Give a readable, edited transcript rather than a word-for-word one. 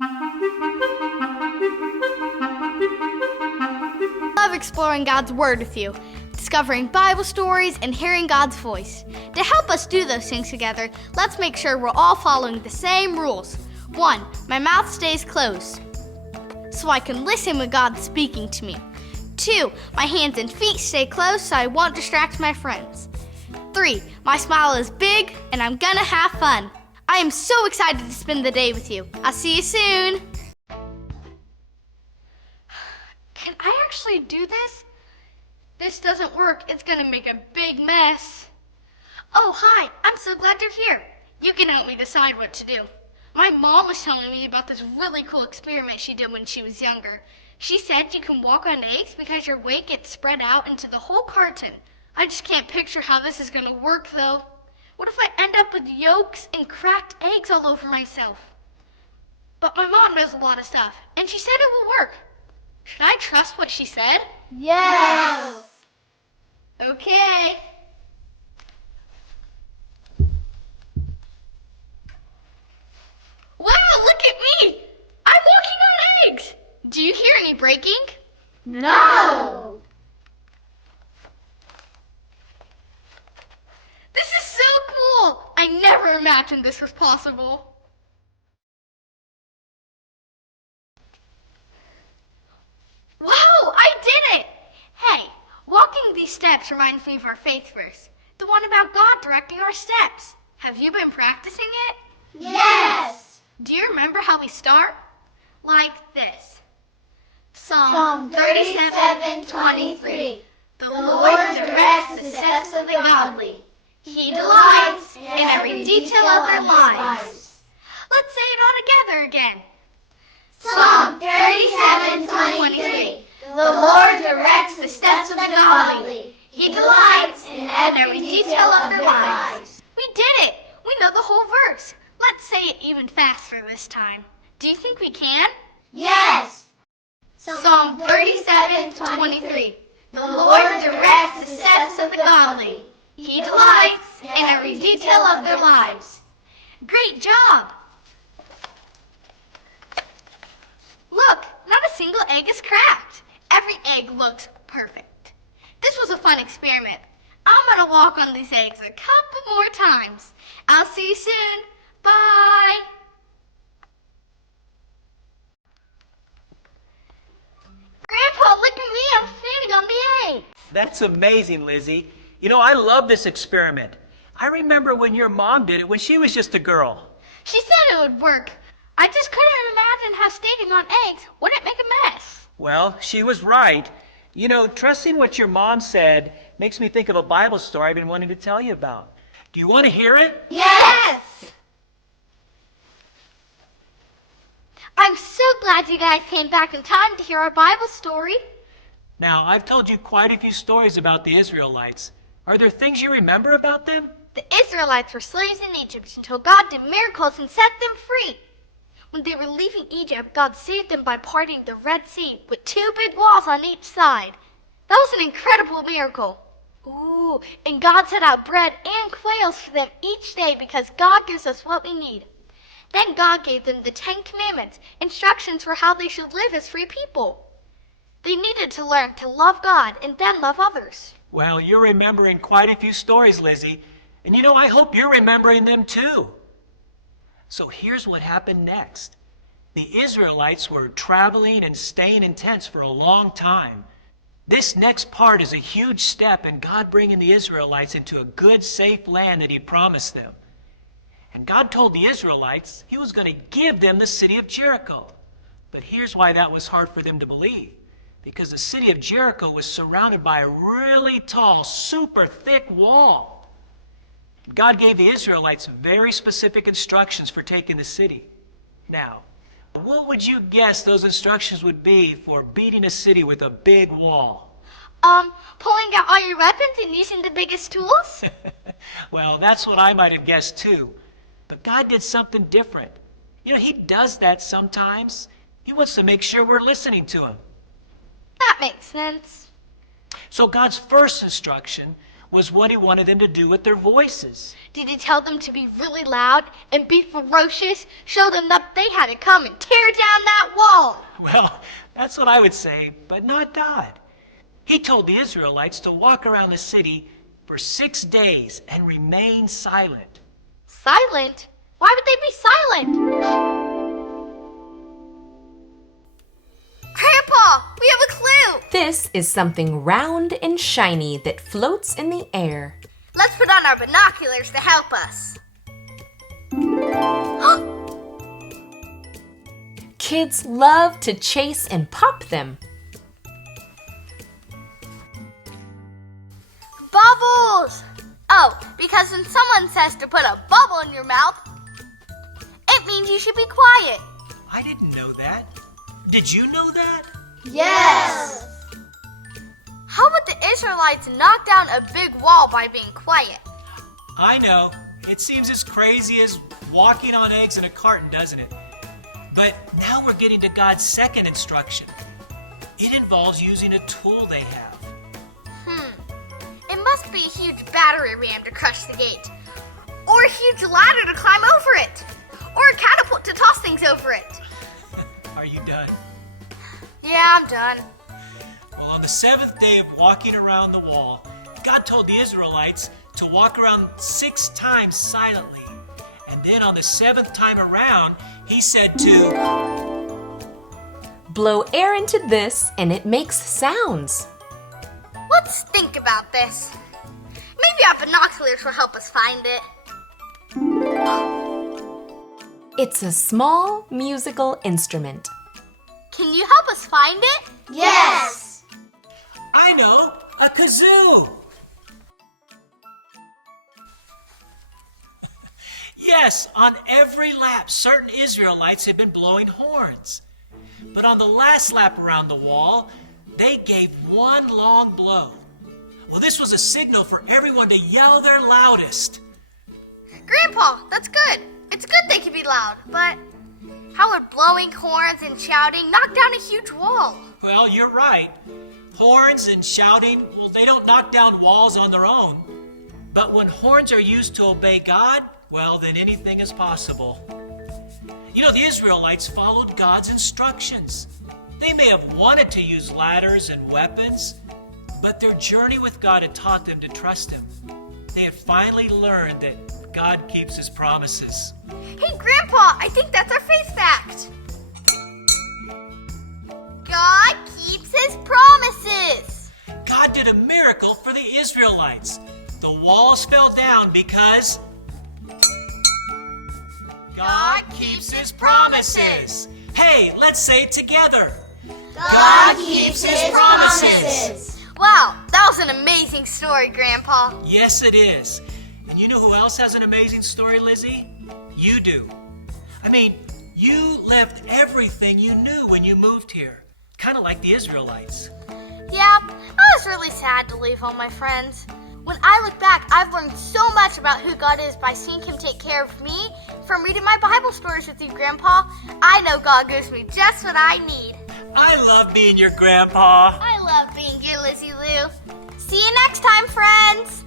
I love exploring God's Word with you, discovering Bible stories, and hearing God's voice. To help us do those things together, let's make sure we're all following the same rules. 1. My mouth stays closed, so I can listen when God's speaking to me. 2. My hands and feet stay closed so I won't distract my friends. 3. My smile is big and I'm gonna have fun. I am so excited to spend the day with you. I'll see you soon. Can I actually do this? This doesn't work. It's gonna make a big mess. Oh, hi. I'm so glad you're here. You can help me decide what to do. My mom was telling me about this really cool experiment she did when she was younger. She said you can walk on eggs because your weight gets spread out into the whole carton. I just can't picture how this is going to work, though. What if I end up with yolks and cracked eggs all over myself? But my mom knows a lot of stuff, and she said it will work. Should I trust what she said? Yes! Okay. Wow, look at me! I'm walking on eggs! Do you hear any breaking? No! This is so cool! I never imagined this was possible. Wow, I did it! Hey, walking these steps reminds me of our faith verse, the one about God directing our steps. Have you been practicing it? Yes! Do you remember how we start? Like this. Psalm 37:23. The Lord directs the steps of the godly. He delights in every detail of their lives. Let's say it all together again. Psalm 37:23. The Lord directs the steps of the godly. He delights in every detail of their lives. We did it! We know the whole verse. Let's say it even faster this time. Do you think we can? Yes! Psalm 37:23. The Lord directs the steps of the godly. He delights in every detail of their lives. Great job! Look, not a single egg is cracked. Every egg looks perfect. This was a fun experiment. I'm gonna walk on these eggs a couple more times. I'll see you soon. Bye! Grandpa, look at me. I'm standing on the egg. That's amazing, Lizzie. You know, I love this experiment. I remember when your mom did it when she was just a girl. She said it would work. I just couldn't imagine how standing on eggs wouldn't make a mess. Well, she was right. You know, trusting what your mom said makes me think of a Bible story I've been wanting to tell you about. Do you want to hear it? Yes! I'm so glad you guys came back in time to hear our Bible story. Now, I've told you quite a few stories about the Israelites. Are there things you remember about them? The Israelites were slaves in Egypt until God did miracles and set them free. When they were leaving Egypt, God saved them by parting the Red Sea with 2 big walls on each side. That was an incredible miracle. Ooh, and God set out bread and quails for them each day because God gives us what we need. Then God gave them the 10 Commandments, instructions for how they should live as free people. They needed to learn to love God and then love others. Well, you're remembering quite a few stories, Lizzie. And you know, I hope you're remembering them too. So here's what happened next. The Israelites were traveling and staying in tents for a long time. This next part is a huge step in God bringing the Israelites into a good, safe land that He promised them. And God told the Israelites He was going to give them the city of Jericho. But here's why that was hard for them to believe. Because the city of Jericho was surrounded by a really tall, super thick wall. God gave the Israelites very specific instructions for taking the city. Now, what would you guess those instructions would be for beating a city with a big wall? Pulling out all your weapons and using the biggest tools? Well, that's what I might have guessed too. But God did something different. You know, He does that sometimes. He wants to make sure we're listening to Him. That makes sense. So God's first instruction was what he wanted them to do with their voices. Did he tell them to be really loud and be ferocious? Show them that they had to come and tear down that wall? Well, that's what I would say, but not God. He told the Israelites to walk around the city for 6 days and remain silent. Silent? Why would they be silent? Grandpa, we have a clue. This is something round and shiny that floats in the air. Let's put on our binoculars to help us. Kids love to chase and pop them. Bubbles! Oh, because when someone says to put a bubble in your mouth, it means you should be quiet. I didn't know that. Did you know that? Yes! How would the Israelites knock down a big wall by being quiet? I know. It seems as crazy as walking on eggs in a carton, doesn't it? But now we're getting to God's second instruction. It involves using a tool they have. It must be a huge battering ram to crush the gate, or a huge ladder to climb over it, or a catapult to toss things over it. Are you done? Yeah, I'm done. Well, on the 7th day of walking around the wall, God told the Israelites to walk around 6 times silently. And then on the 7th time around, he said to Blow air into this and it makes sounds. Let's think about this. Maybe our binoculars will help us find it. It's a small musical instrument. Can you help us find it? Yes! I know, a kazoo! Yes, on every lap, certain Israelites had been blowing horns. But on the last lap around the wall, they gave one long blow. Well, this was a signal for everyone to yell their loudest. Grandpa, that's good. It's good they can be loud, but how would blowing horns and shouting knock down a huge wall? Well, you're right. Horns and shouting, well, they don't knock down walls on their own. But when horns are used to obey God, well, then anything is possible. You know, the Israelites followed God's instructions. They may have wanted to use ladders and weapons, but their journey with God had taught them to trust Him. They had finally learned that God keeps His promises. Hey, Grandpa, I think that's our faith fact. God keeps His promises. God did a miracle for the Israelites. The walls fell down because God keeps His promises. Hey, let's say it together. God keeps His promises. Wow, that was an amazing story, Grandpa. Yes, it is. And you know who else has an amazing story, Lizzie? You do. I mean, you left everything you knew when you moved here. Kind of like the Israelites. Yeah, I was really sad to leave all my friends. When I look back, I've learned so much about who God is by seeing Him take care of me from reading my Bible stories with you, Grandpa. I know God gives me just what I need. I love being your grandpa. I love being your Lizzie Lou. See you next time, friends.